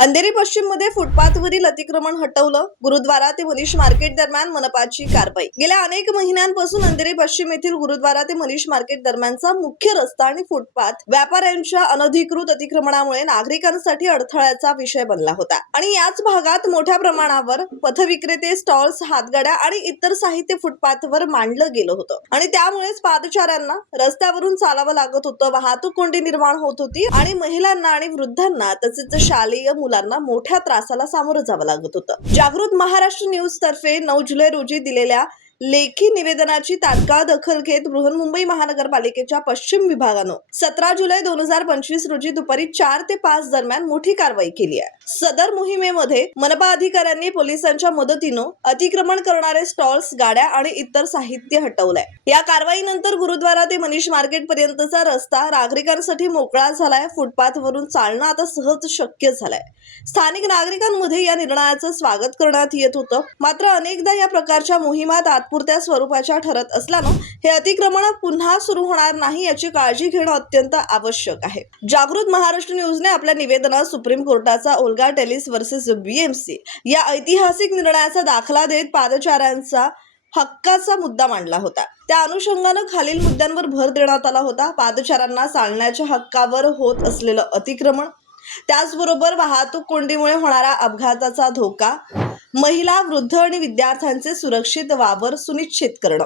अंधेरी पश्चिममध्ये फुटपाथवरील अतिक्रमण हटवलं. गुरुद्वारा ते मनीष मार्केट दरम्यान मनपाची कारवाई. गेल्या अनेक महिन्यांपासून अंधेरी पश्चिम येथील गुरुद्वारा ते मनीष मार्केट दरम्यानचा मुख्य रस्ता आणि फुटपाथ व्यापाऱ्यांच्या अनधिकृत अतिक्रमणामुळे नागरिकांसाठी अडथळ्याचा विषय बनला होता. आणि याच भागात मोठ्या प्रमाणावर पथविक्रेते स्टॉल्स हातगाड्या आणि इतर साहित्य फुटपाथवर मांडलं गेलं होतं. आणि त्यामुळेच पादचाऱ्यांना रस्त्यावरून चालावं लागत होतं. वाहतूक कोंडी निर्माण होत होती आणि महिलांना आणि वृद्धांना तसेच शालेय मुलांना मोठ्या त्रासाला सामोरं जावं लागत होतं. जागृत महाराष्ट्र न्यूज तर्फे नऊ जुलै रोजी दिलेल्या लेखी निवेदनाची तात्काळ दखल घेत बृहन्मुंबई महानगरपालिकेच्या पश्चिम विभागानं सतरा जुलै दोन हजार पंचवीस रोजी दुपारी चार ते पाच दरम्यान मोठी कारवाई केली आहे. सदर मोहिमेमध्ये मनपा अधिकाऱ्यांनी पोलिसांच्या मदतीनं अतिक्रमण करणारे स्टॉल्स गाड्या आणि इतर साहित्य हटवलंय. या कारवाईनंतर गुरुद्वारा ते मनीष मार्केट पर्यंतचा रस्ता नागरिकांसाठी मोकळा झालाय फुटपाथ वरून चालणं आता सहज शक्य झालंय. स्थानिक नागरिकांमध्ये या निर्णयाचं स्वागत करण्यात येत होतं. मात्र अनेकदा या प्रकारच्या मोहिमात तात्पुरत्या स्वरूपाच्या ठरत असल्यानं हे अतिक्रमण पुन्हा सुरू होणार नाही याची काळजी घेणं अत्यंत आवश्यक आहे. जागृत महाराष्ट्र न्यूजने आपल्या निवेदनात सुप्रीम कोर्टाचा ओल्गा टेलिस वर्सेस बीएमसी या ऐतिहासिक निर्णयाचा दाखला देत पादचाऱ्यांचा हक्काचा मुद्दा मांडला होता. त्या अनुषंगानं खालील मुद्द्यांवर भर देण्यात आला होता. पादचाऱ्यांना चालण्याच्या हक्कावर होत असलेलं अतिक्रमण त्याचबरोबर वाहतूक कोंडीमुळे होणारा अपघाताचा धोका महिला वृद्ध आणि विद्यार्थ्यांचे सुरक्षित वावर सुनिश्चित करणं.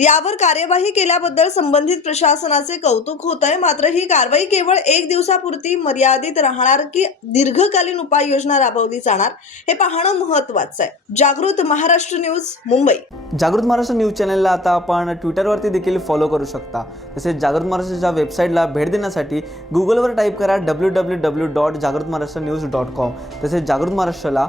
यावर कार्यवाही केल्याबद्दल संबंधित प्रशासनाचे कौतुक होत आहे. मात्र ही कारवाई केवळ एक दिवसापुरती मर्यादित राहणार की दीर्घकालीन उपाययोजना राबवली जाणार हे पाहणं महत्वाचं आहे. जागृत महाराष्ट्र न्यूज मुंबई. जागृत महाराष्ट्र न्यूज चॅनलला आता आपण ट्विटरवरती देखील फॉलो करू शकता. तसेच जागृत महाराष्ट्राच्या वेबसाईटला भेट देण्यासाठी गुगलवर टाईप करा डब्ल्यू डब्ल्यू डब्ल्यू डॉट जागृत महाराष्ट्र न्यूज डॉट कॉम तसेच जागृत महाराष्ट्राला